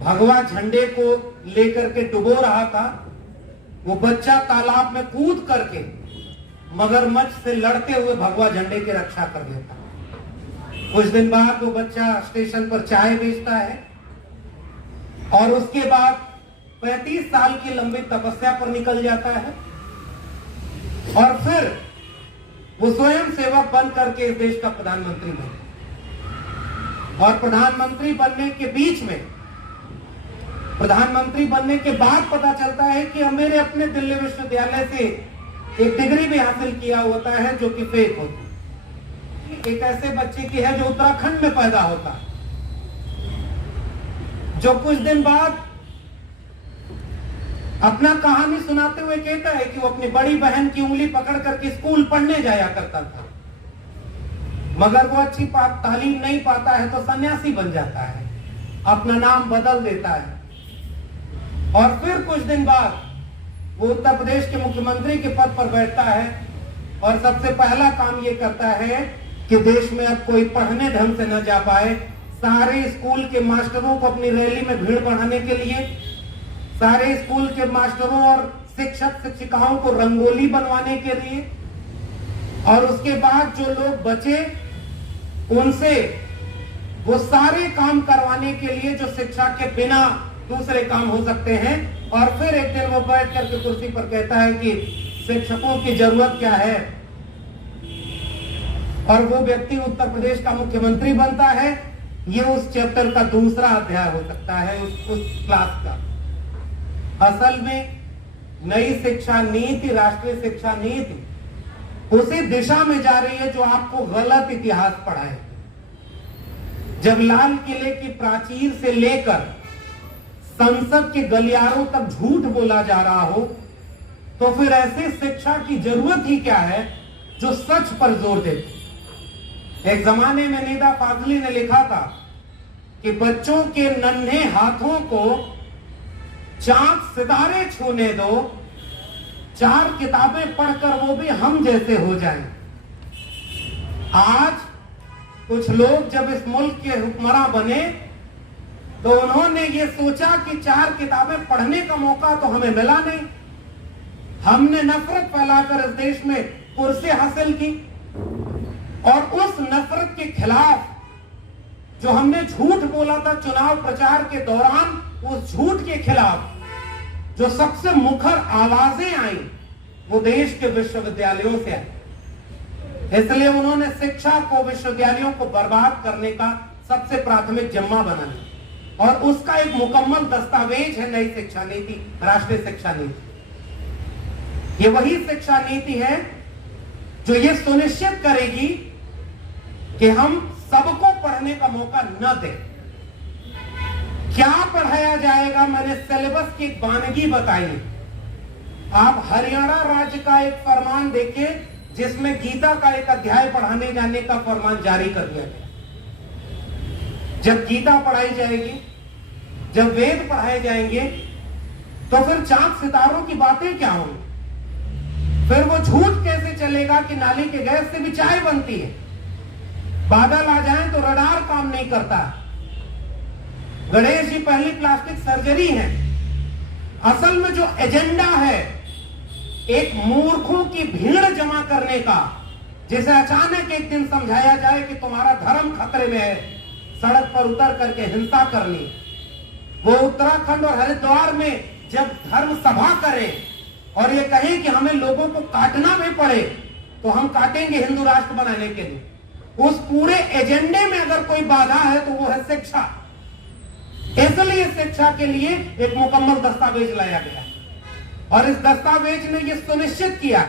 भगवा झंडे को लेकर के डुबो रहा था। वो बच्चा तालाब में कूद करके मगरमच्छ से लड़ते हुए भगवा झंडे की रक्षा कर लेता। कुछ दिन बाद वो बच्चा स्टेशन पर चाय बेचता है और उसके बाद 35 साल की लंबी तपस्या पर निकल जाता है और फिर वो स्वयं सेवक बन करके इस देश का प्रधानमंत्री बने। और प्रधानमंत्री बनने के बीच में, प्रधानमंत्री बनने के बाद पता चलता है कि मेरे अपने दिल्ली विश्वविद्यालय से एक डिग्री भी हासिल किया होता है जो कि फेक होती है। एक ऐसे बच्चे की है जो उत्तराखंड में पैदा होता है, जो कुछ दिन बाद अपना कहानी सुनाते हुए कहता है कि वो अपनी बड़ी बहन की उंगली पकड़ करके स्कूल पढ़ने जाया करता था, मगर वो अच्छी तालीम नहीं पाता है तो सन्यासी बन जाता है, अपना नाम बदल देता है और फिर कुछ दिन बाद वो उत्तर प्रदेश के मुख्यमंत्री के पद पर बैठता है और सबसे पहला काम ये करता है कि देश में अब कोई पढ़ने ढंग से न जा पाए, सारे स्कूल के मास्टरों को अपनी रैली में भीड़ बढ़ाने के लिए, सारे स्कूल के मास्टरों और शिक्षक शिक्षिकाओं को रंगोली बनवाने के लिए, और उसके बाद जो लोग बचे उनसे वो सारे काम करवाने के लिए जो शिक्षा के बिना दूसरे काम हो सकते हैं। और फिर एक दिन वो बैठ करके कुर्सी पर कहता है कि शिक्षकों की जरूरत क्या है, और वो व्यक्ति उत्तर प्रदेश का मुख्यमंत्री बनता है। ये उस चैप्टर का दूसरा अध्याय हो सकता है उस क्लास का। असल में नई शिक्षा नीति, राष्ट्रीय शिक्षा नीति उसी दिशा में जा रही है जो आपको गलत इतिहास पढ़ाए। जब लाल किले की प्राचीर से लेकर संसद के गलियारों तक झूठ बोला जा रहा हो, तो फिर ऐसी शिक्षा की जरूरत ही क्या है जो सच पर जोर देती। एक जमाने में निदा फाजली ने लिखा था कि बच्चों के नन्हे हाथों को चांद सितारे छूने दो, 4 किताबें पढ़कर वो भी हम जैसे हो जाएं। आज कुछ लोग जब इस मुल्क के हुक्मरान बने तो उन्होंने ये सोचा कि 4 किताबें पढ़ने का मौका तो हमें मिला नहीं, हमने नफरत फैलाकर इस देश में कुर्सी हासिल की, और उस नफरत के खिलाफ जो हमने झूठ बोला था चुनाव प्रचार के दौरान, उस झूठ के खिलाफ जो सबसे मुखर आवाजें आई वो देश के विश्वविद्यालयों से आई। इसलिए उन्होंने शिक्षा को, विश्वविद्यालयों को बर्बाद करने का सबसे प्राथमिक जिम्मा बना लिया, और उसका एक मुकम्मल दस्तावेज है नई शिक्षा नीति, राष्ट्रीय शिक्षा नीति। ये वही शिक्षा नीति है जो ये सुनिश्चित करेगी कि हम सबको पढ़ने का मौका न दें। क्या पढ़ाया जाएगा, मैंने सिलेबस की एक वानगी बताई। आप हरियाणा राज्य का एक फरमान देखिए जिसमें गीता का एक अध्याय पढ़ाने जाने का फरमान जारी कर दिया गया। जब गीता पढ़ाई जाएगी, जब वेद पढ़ाए जाएंगे, तो फिर चांद सितारों की बातें क्या होंगी? फिर वो झूठ कैसे चलेगा कि नाली के गैस से भी चाय बनती है? बादल आ जाएं तो रडार काम नहीं करता। गणेश जी पहली प्लास्टिक सर्जरी है। असल में जो एजेंडा है एक मूर्खों की भीड़ जमा करने का, जिसे अचानक एक दिन समझाया जाए कि तुम्हारा धर्म खतरे में है, सड़क पर उतर करके हिंसा करनी। वो उत्तराखंड और हरिद्वार में जब धर्म सभा करें और ये कहें कि हमें लोगों को काटना भी पड़े तो हम काटेंगे हिंदू राष्ट्र बनाने के लिए, उस पूरे एजेंडे में अगर कोई बाधा है तो वो है शिक्षा। इसलिए शिक्षा के लिए एक मुकम्मल दस्तावेज लाया गया और इस दस्तावेज ने यह सुनिश्चित किया